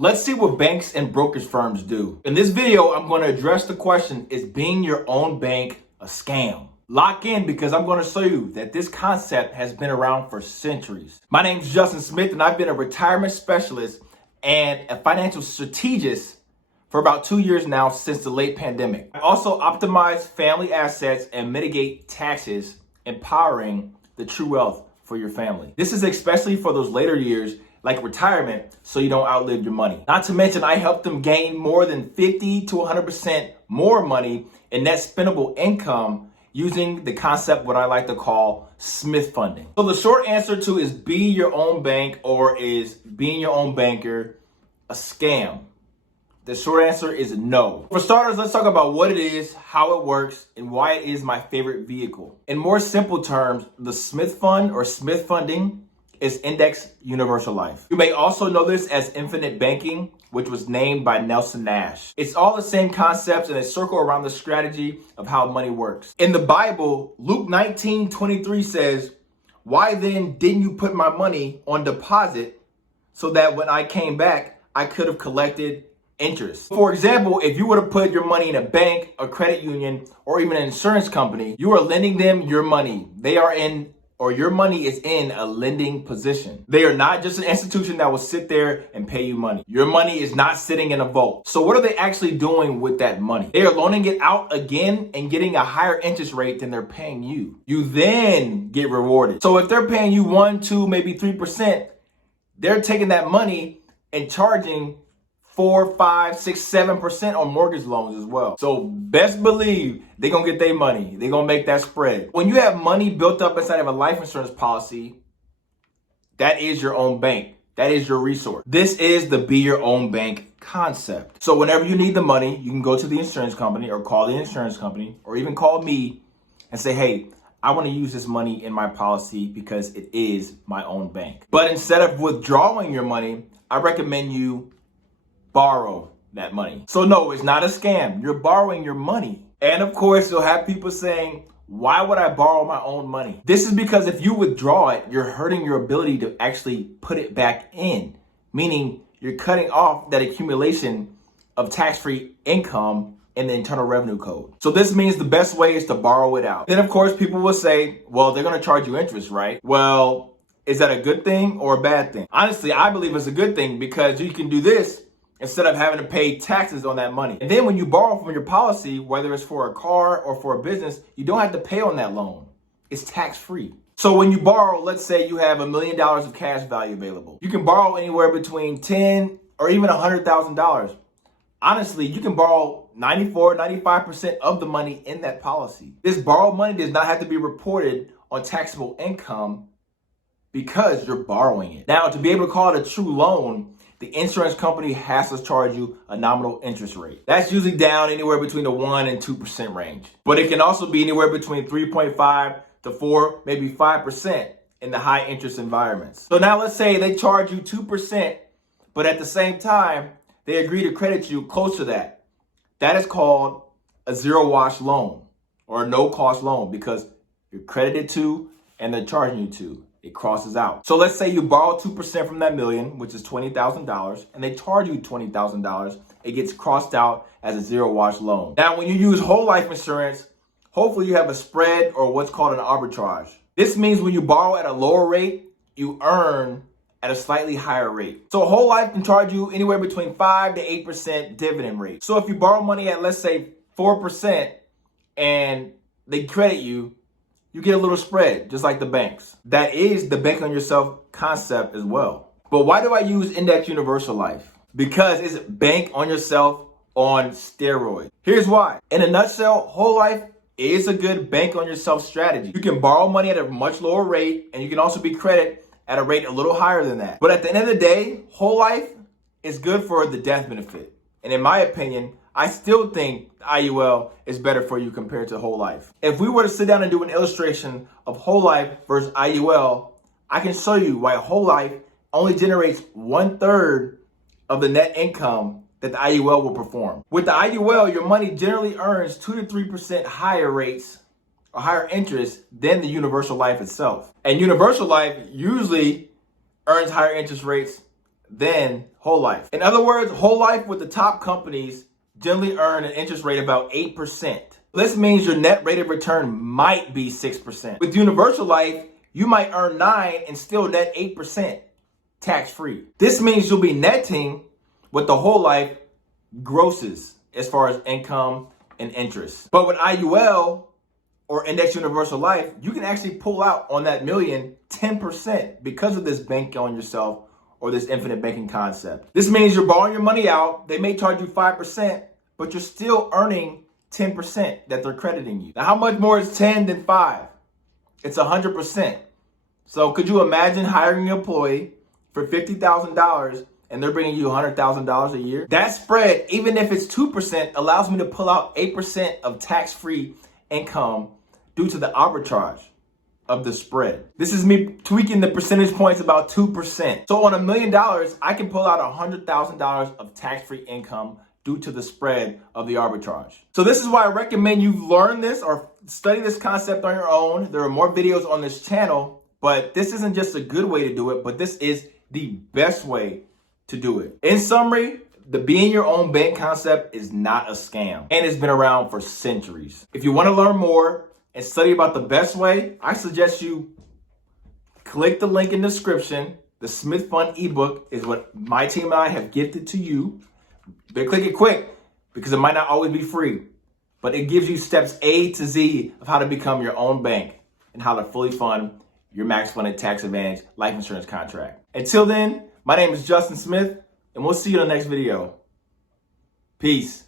Let's see what banks and brokerage firms do. In this video, I'm going to address the question, is being your own bank a scam? Lock in because I'm going to show you that this concept has been around for centuries. My name is Justin Smith and I've been a retirement specialist and a financial strategist for about 2 years now since the late pandemic. I also optimize family assets and mitigate taxes, empowering the true wealth for your family. This is especially for those later years like retirement, so you don't outlive your money. Not to mention, I help them gain more than 50 to 100% more money in net spendable income using the concept what I like to call Smith funding. So the short answer to is be your own bank, or is being your own banker a scam? The short answer is no. For starters, let's talk about what it is, how it works, and why it is my favorite vehicle. In more simple terms, the Smith fund or Smith funding is Index Universal Life. You may also know this as infinite banking, which was named by Nelson Nash. It's all the same concepts and a circle around the strategy of how money works. In the Bible, Luke 19:23 says, "Why then didn't you put my money on deposit so that when I came back, I could have collected interest?" For example, if you were to put your money in a bank, a credit union, or even an insurance company, you are lending them your money. Your money is in a lending position. They are not just an institution that will sit there and pay you money. Your money is not sitting in a vault. So what are they actually doing with that money? They are loaning it out again and getting a higher interest rate than they're paying you. You then get rewarded. So if they're paying you 1, 2, maybe 3%, they're taking that money and charging 4, 5, 6, 7% on mortgage loans as well. So best believe they're going to get their money. They're going to make that spread. When you have money built up inside of a life insurance policy, that is your own bank. That is your resource. This is the be your own bank concept. So whenever you need the money, you can go to the insurance company or call the insurance company or even call me and say, "Hey, I want to use this money in my policy because it is my own bank." But instead of withdrawing your money, I recommend you borrow that money. So no, it's not a scam. You're borrowing your money. And of course, you'll have people saying, "Why would I borrow my own money?" This is because if you withdraw it, you're hurting your ability to actually put it back in, meaning you're cutting off that accumulation of tax-free income in the Internal Revenue Code. So this means the best way is to borrow it out. Then of course, people will say, "Well, they're going to charge you interest, right?" Well, is that a good thing or a bad thing? Honestly, I believe it's a good thing because you can do this instead of having to pay taxes on that money. And then when you borrow from your policy, whether it's for a car or for a business, you don't have to pay on that loan. It's tax-free. So when you borrow, let's say you have $1 million of cash value available. You can borrow anywhere between $10 or even $100,000. Honestly, you can borrow 94, 95% of the money in that policy. This borrowed money does not have to be reported on taxable income because you're borrowing it. Now, to be able to call it a true loan, the insurance company has to charge you a nominal interest rate. That's usually down anywhere between the 1 and 2% range. But it can also be anywhere between 3.5 to 4, maybe 5% in the high interest environments. So now let's say they charge you 2%, but at the same time, they agree to credit you close to that. That is called a zero wash loan or a no cost loan because you're credited to and they're charging you to. It crosses out. So let's say you borrow 2% from that million, which is $20,000, and they charge you $20,000. It gets crossed out as a zero wash loan. Now, when you use whole life insurance, hopefully you have a spread or what's called an arbitrage. This means when you borrow at a lower rate, you earn at a slightly higher rate. So whole life can charge you anywhere between 5 to 8% dividend rate. So if you borrow money at, let's say, 4% and they credit you, you get a little spread, just like the banks. That is the bank on yourself concept as well. But why do I use Index Universal Life? Because it's bank on yourself on steroids. Here's why. In a nutshell, whole life is a good bank on yourself strategy. You can borrow money at a much lower rate, and you can also be credited at a rate a little higher than that. But at the end of the day, whole life is good for the death benefit. And in my opinion, I still think IUL is better for you compared to whole life. If we were to sit down and do an illustration of whole life versus IUL, I can show you why whole life only generates 1/3 of the net income that the IUL will perform. With the IUL, your money generally earns 2 to 3% higher rates or higher interest than the universal life itself. And universal life usually earns higher interest rates than whole life. In other words, whole life with the top companies generally earn an interest rate about 8%. This means your net rate of return might be 6%. With universal life, you might earn 9 and still net 8% tax-free. This means you'll be netting with the whole life grosses as far as income and interest. But with IUL or Index Universal Life, you can actually pull out on that million 10% because of this bank on yourself or this infinite banking concept. This means you're borrowing your money out. They may charge you 5%, but you're still earning 10% that they're crediting you. Now, how much more is 10 than 5? It's 100%. So could you imagine hiring an employee for $50,000 and they're bringing you $100,000 a year? That spread, even if it's 2%, allows me to pull out 8% of tax-free income due to the arbitrage of the spread. This is me tweaking the percentage points about 2%. So on $1 million, I can pull out $100,000 of tax-free income due to the spread of the arbitrage. So this is why I recommend you learn this or study this concept on your own. There are more videos on this channel, but this isn't just a good way to do it, but this is the best way to do it. In summary, the being your own bank concept is not a scam, and it's been around for centuries. If you want to learn more and study about the best way, I suggest you click the link in the description. The Smith Fund ebook is what my team and I have gifted to you. But click it quick because it might not always be free, but it gives you steps A to Z of how to become your own bank and how to fully fund your max funded tax advantage life insurance contract. Until then, my name is Justin Smith, and we'll see you in the next video. Peace.